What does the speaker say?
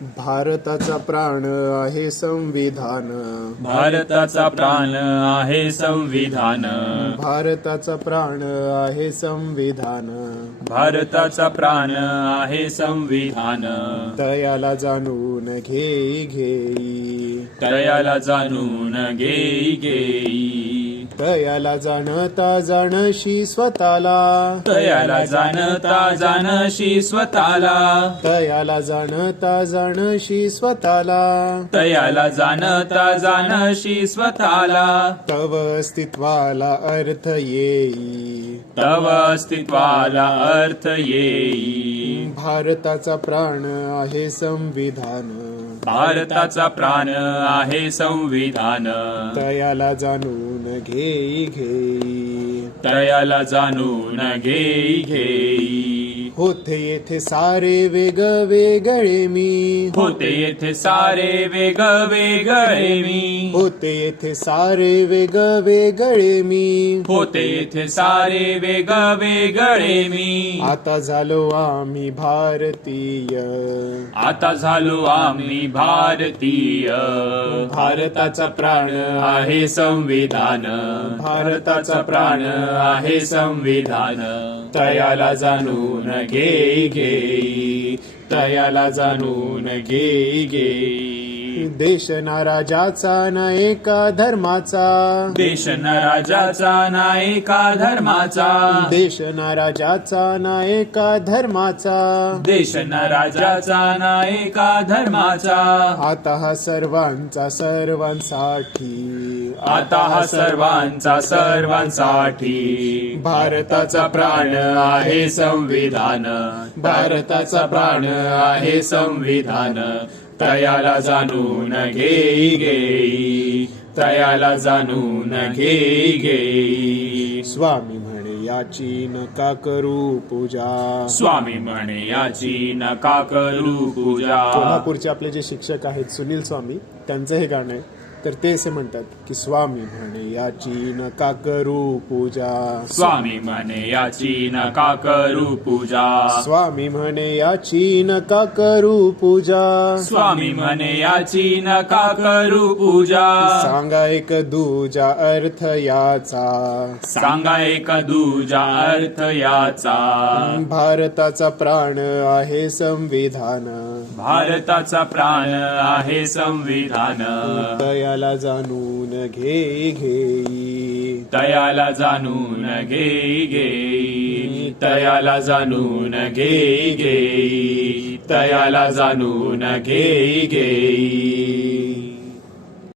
भारताचा प्राण आहे संविधान. भारताचा प्राण आहे संविधान. भारताचा प्राण आहे संविधान. भारताचा प्राण आहे संविधान. तयाला जाणून घेई घेई. तयाला जाणून घेई घेई. तयाला जाणता जाणशी स्वतःला. तयाला जाणता जाणशी स्वतःला. तयाला जाणता जाणशी स्वतःला. तयाला जाणता जाणशी स्वतःला. तव अस्तित्वाला अर्थ येई. तव अस्तित्वाला अर्थ येई. भारताचा प्राण आहे संविधान. भारताचा प्राण आहे संविधान. तयाला जाणून घेई घेई. तयाला जाणून घेई घेई. होते येथे सारे वेगवेगळे मी. होते येथे सारे वेगवेगळे मी. होते येथे सारे वेगवेगळे मी. होते येथे सारे वेगवेगळे मी. आता झालो आम्ही भारतीय. आता झालो आम्ही भारतीय. भारताचा प्राण आहे संविधान. भारताचा प्राण आहे संविधान. तयाला जाणून घेई घेई. तयाला जाणून घेई घेई. देश ना राजाचा ना एका धर्माचा. देश न राजाचा ना एका धर्माचा. देश ना राजाचा ना एका धर्माचा. देश न राजाचा ना एका धर्माचा. आता हा सर्वांचा सर्वांसाठी. आता हा सर्वांचा सर्वांसाठी. भारताचा प्राण आहे संविधान. भारताचा प्राण आहे संविधान. तयाला जाणून घेई घेई. तयाला जाणून घेई घेई. स्वामी म्हणे याची नका करू पूजा. स्वामी म्हणे याची नका करू पूजा. कोल्हापूरचे आपले जे शिक्षक आहेत सुनील स्वामी, त्यांचं हे गाणं आहे. तर ते असे म्हणतात की स्वामी म्हणे याची नका करू पूजा. स्वामी म्हणे याची नका करू पूजा. स्वामी म्हणे याची नका करू पूजा. स्वामी म्हणे याची नका करू पूजा. सांगा एक दूजा अर्थ याचा. सांगा एक दूजा अर्थ याचा. भारताचा प्राण आहे संविधान. भारताचा प्राण आहे संविधान. तयाला जाणून घेई घेई. तयाला जाणून घेई घेई. तयाला जाणून घेई घेई. तयाला जाणून घेई घेई.